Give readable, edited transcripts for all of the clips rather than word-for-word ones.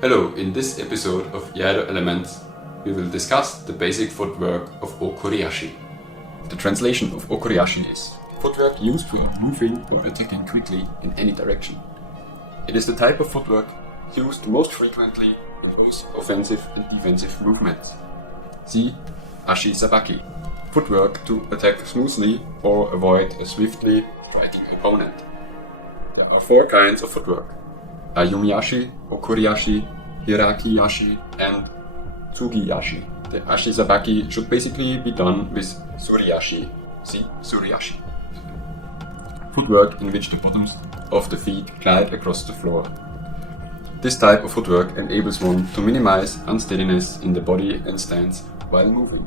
Hello, in this episode of Iaido Elements, we will discuss the basic footwork of okuri-ashi. The translation of okuri-ashi is footwork used for moving or attacking quickly in any direction. It is the type of footwork used most frequently in both offensive and defensive movements. See ashi sabaki, footwork to attack smoothly or avoid a swiftly striking opponent. There are 4 kinds of footwork: ayumi-ashi, okuri-ashi, hiraki-ashi, and tsugi-ashi. The ashi sabaki should basically be done with suri-ashi. See suri-ashi. Footwork in which the bottoms of the feet glide across the floor. This type of footwork enables one to minimize unsteadiness in the body and stance while moving,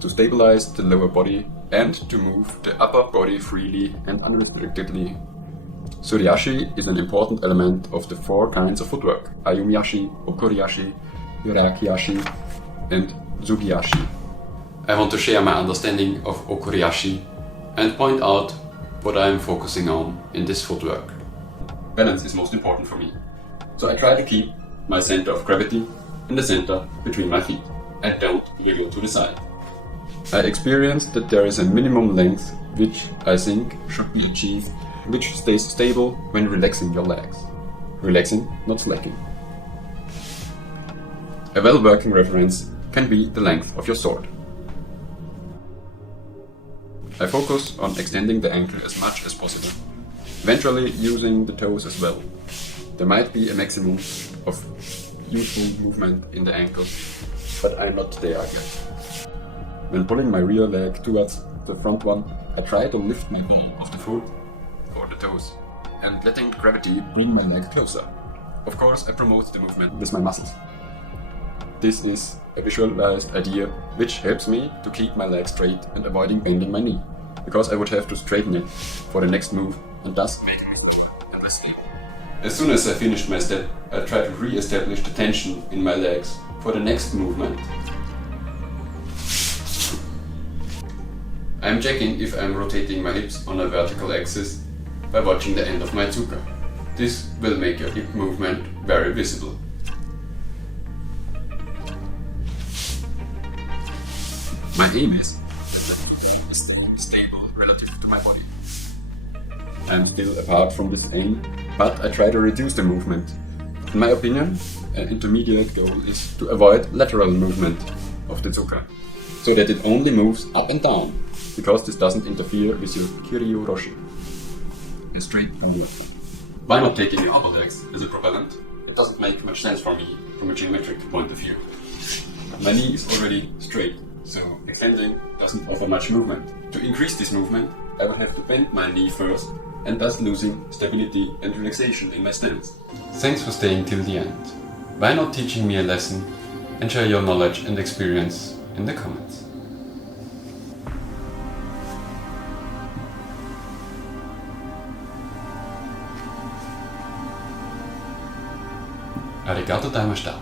to stabilize the lower body, and to move the upper body freely and unrestrictedly. Suri-ashi is an important element of the 4 kinds of footwork: ayumi-ashi, okuri-ashi, hiraki-ashi, and tsugi-ashi. I want to share my understanding of okuri-ashi and point out what I am focusing on in this footwork. Balance is most important for me, so I try to keep my center of gravity in the center between my feet and don't wiggle to the side. I experienced that there is a minimum length which I think should be achieved, which stays stable when relaxing your legs. Relaxing, not slacking. A well-working reference can be the length of your sword. I focus on extending the ankle as much as possible, eventually using the toes as well. There might be a maximum of useful movement in the ankle, but I'm not there yet. When pulling my rear leg towards the front one, I try to lift my ball off the foot or the toes, and letting gravity bring my leg closer. Of course, I promote the movement with my muscles. This is a visualized idea which helps me to keep my leg straight and avoiding bending my knee, because I would have to straighten it for the next move and thus make me slower and less stable. As soon as I finished my step, I try to re-establish the tension in my legs for the next movement. I am checking if I am rotating my hips on a vertical axis by watching the end of my tsuka. This will make your hip movement very visible. My aim is stable relative to my body. I am still apart from this aim, but I try to reduce the movement. In my opinion, an intermediate goal is to avoid lateral movement of the tsuka, so that it only moves up and down, because this doesn't interfere with your okuri-ashi, a straight parallel. Why not taking the upper legs as a propellant? It doesn't make much sense for me from a geometric point of view. My knee is already straight, so extending doesn't offer much movement. To increase this movement, I will have to bend my knee first, and thus losing stability and relaxation in my stance. Thanks for staying till the end. Why not teaching me a lesson and share your knowledge and experience in the comments? Arigato daimashita.